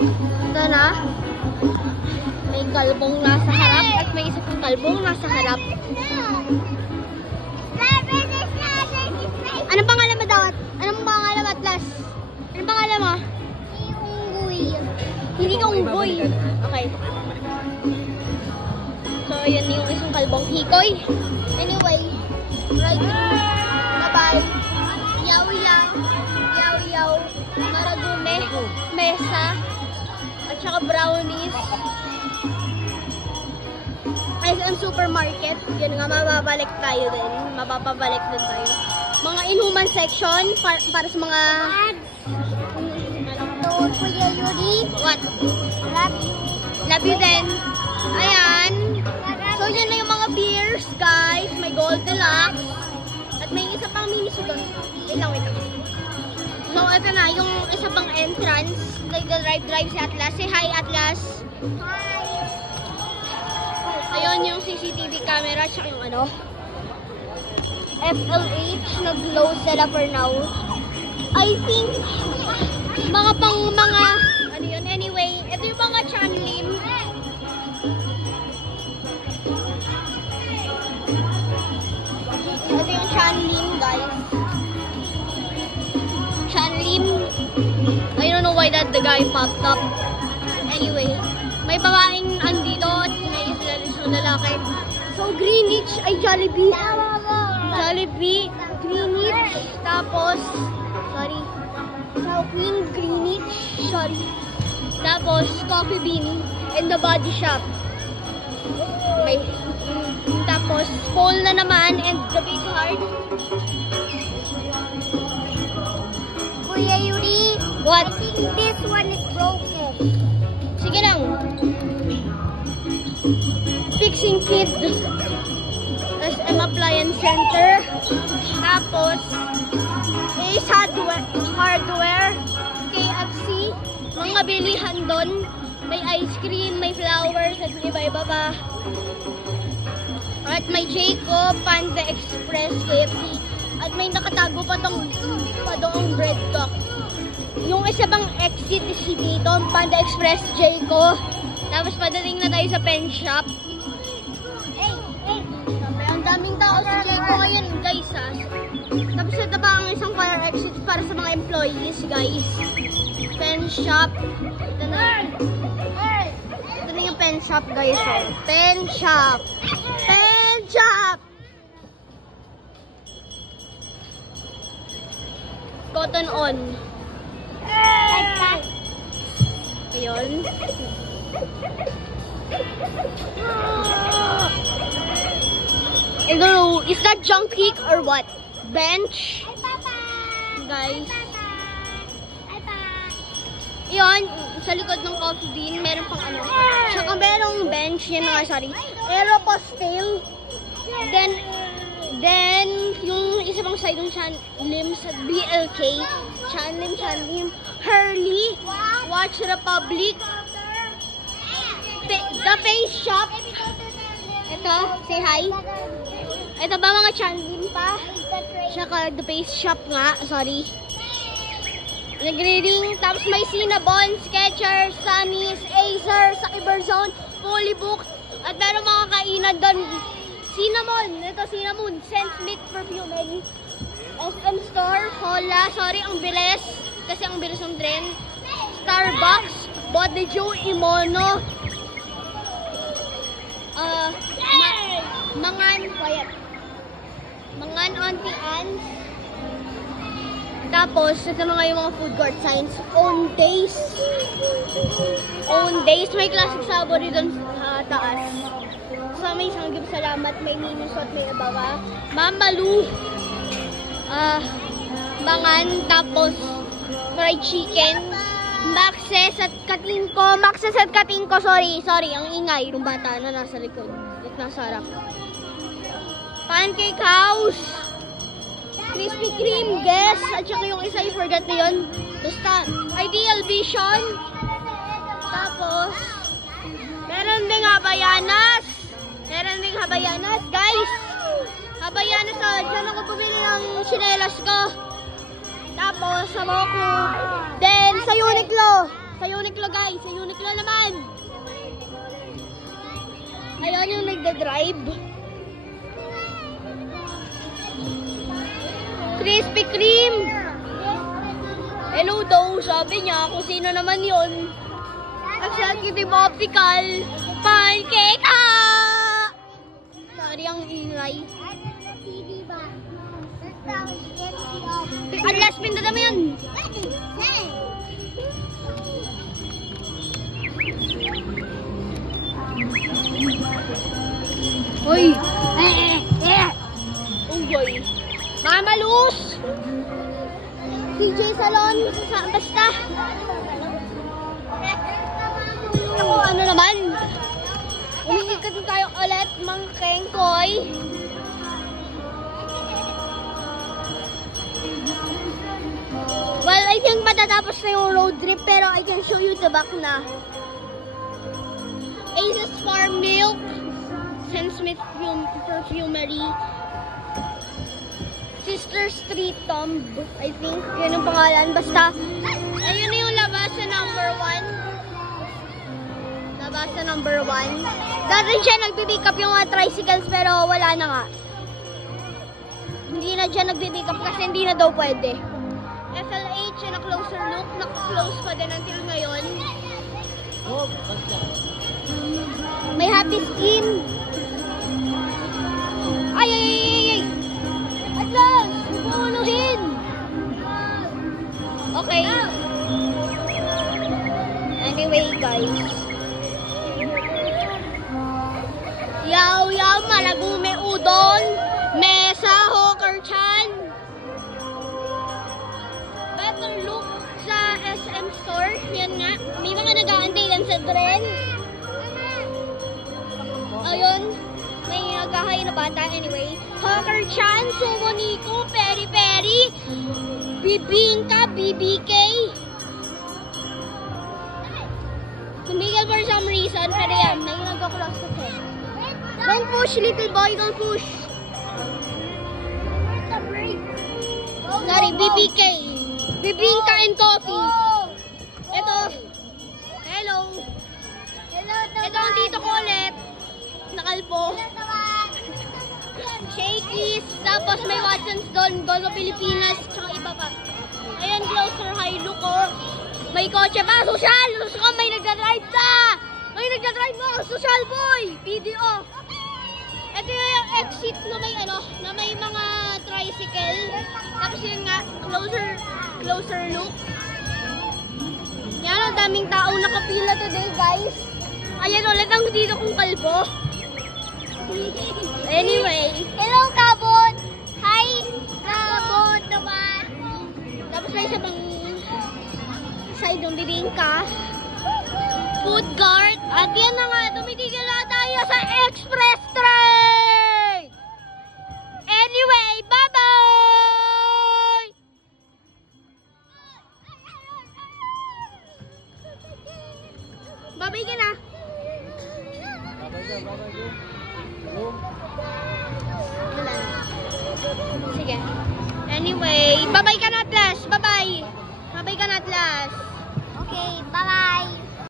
Ito na. May kalbong nasa harap at may isa pang kalbong nasa harap. Anong pangalan mo daw? Anong pangalan mo, Atlas? Anong pangalan mo? Unggoy. Hindi ka unggoy. Okay. So, yun yung isang kalbong hikoy. Anyway, right through. Bye-bye. Yaw-yaw. Yaw-yaw. Maragume. Mesa. At saka brownies. SM Supermarket. Yun nga, mababalik tayo din. Mapapabalik din tayo. Mga inhuman section para sa mga... Don't Kuya Yuri. What? Love you. Love you din. Ayan. So, yan na yung mga beers, guys. May Gold Deluxe. At may isa pang mini sugar. Wait lang, wait lang. So, ito na. Yung isa pang entrance. Like the drive si Atlas. Say hi, Atlas. Hi. Ayun yung CCTV camera. Tsaka yung ano. FLH. Nag-close sila for now. I think mga ano yun. Anyway, ito yung mga Chanlim. Ito yung Chanlim, guys. Chanlim. I don't know why the guy popped up. Anyway, may babaeng andito at may isang lalaki. So, Greenwich ay Jollibee. Jollibee, Greenwich, tapos, sorry, Queen Greenwich, sorry. Tapos, Coffee Bean and the Body Shop. May, tapos, Paul na naman and the Big Heart. Kuya Yuri, what? I think this one is broken. Sige lang. Fixing Kid. SM Appliance Center. Tapos, Ace Hardware. KFC. Mga bilihan doon. May ice cream, may flowers, at iba-iba pa. At may Jayco, Panda Express, KFC. At may nakatago pa doong bread cock. Yung isa bang exit is dito, Panda Express, Jayco. Tapos padating na tayo sa pen shop. Ang daming tao sa Jayco ngayon, guys, ha. Tapos ito pa ang isang fire exit para sa mga employees, guys. Pen shop. Ito na yung pen shop, guys. Oh. Pen shop. Pen shop. Cotton On. Ayun. I don't know, is that junk cake or what? Bench? Guys. Yun, sa likod ng Coffee Bean, meron pang ano. Tsaka merong bench, yun nga, sorry. Aeropostale. Then, yung isa pang side ng Chanlim sa BLK. Chanlim. Hurley. Watch Republic. The Face Shop. Ito, say hi. Ito ba mga Chanlim pa? Tsaka The Face Shop nga, sorry. Nagre-ring. Tapos may Cinnabon, Skechers, Sunnies, Acer, sa Iberzone, Polybook. At meron mga kainan doon. Cinnamon. Ito Cinnamon. Scent Mix Perfume. SM Store. Hola. Sorry, ang bilis. Kasi ang bilis ng trend. Starbucks. Body Joe. Imono. Mangan. Quiet. Mangan Auntie Anne's. Tapos, ito na nga yung mga food court signs. Own Days. Own Days. May classic sabori doon sa taas. So, may sanggip salamat. May minusot, may abawa. Mamalu. Mangan. Tapos, fried chicken. Maxes at Katingko. Maxes at Katingko. Sorry. Ang ingay. Yung bata na nasa likod. At nasa harap. Pancake House. Krispy Kreme, guess. At saka yung isa, I forgot na yun. Basta, Ideal Vision. Tapos, meron ding Habayanas. Guys. Habayanas, dyan ako bumili ng chinelas ko. Tapos, sa Moku. Then, sa Uniqlo. Sa Uniqlo guys, sa Uniqlo naman. Ayun yung nagda-drive. Krispy Kreme. Hello daw, sabi niya kung sino naman yun. Executive Optical. Pancake! Sorry ang ingay. Unless pinda naman yun. Hoy! Unggoy. Mamalus! DJ Salon, basta. Ako, ano naman? Umiikot tayo ulit, Mang Kengkoy. Well, I think matatapos na yung road trip, pero I can show you the back na. Aces Farm Milk, Sam Smith Perfumery, Sister Street Tomb, I think, yun ang pangalan. Basta, ayun na yung labas sa number 1. Labas sa number 1. Dati siya nagpipick up yung mga tricycles, pero wala na nga. Hindi na siya nagpipick up kasi hindi na daw pwede. SLH, na closer look, naka-close pa din until ngayon. May Happy Skin. Ay! Atlas! Bumunuhin! Okay. Anyway, guys. Yaw, Malagume Udon, Mesa, Hawker Chan. Better look sa SM Store. Yan nga. May mga nag-aantay lang sa tren. Ayun. May naghahay na bata. Anyway. Hawker Chan, Sumo Nico, Peri Peri, Bibingka, BBK. Tumigil for some reason. Pero yan. May nag-cross to tren. Don't push, little boy. Don't push. Sorry, BBK. Bibingka and coffee. Ito. Hello. Ito ang tito ko ulit. Nakalpo. Shakey's. Tapos may Watson's doon. Bolo Pilipinas. Tsaka iba pa. Ayan, closer high look ko. May kotse pa. Social. May nagdadrive na. May nagdadrive na. Social boy. PDO. Ito yung exit na may na may mga tricycle. Tapos yun nga, closer look. Yan, ang daming taong nakapila today, guys. Ayan ulit ang dito kong kalbo. Anyway. Hello, Kabot! Hi, Kabot naman. Tapos may isa pang side ng bibingka. Food cart. At yan na nga, tumitigil na tayo sa express train! Anyway, bye-bye! Bye-bye ka na. Wala na. Sige. Anyway, bye-bye ka na, Atlas. Bye-bye. Bye-bye ka na, Atlas. Okay, bye-bye.